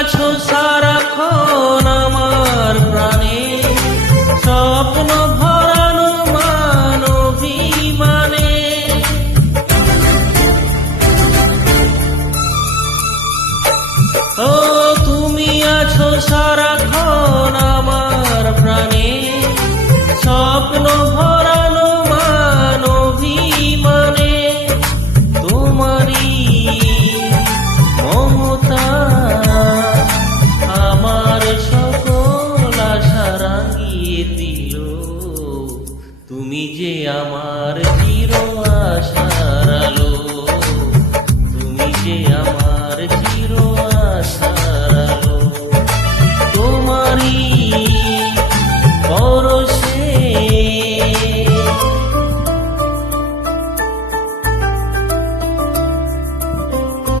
আছো সারাক্ষণ আমার প্রাণে, স্বপ্ন ভরানো মান অভিমানে। ও তুমি আছো সারাক্ষণ আমার প্রাণে, স্বপ্ন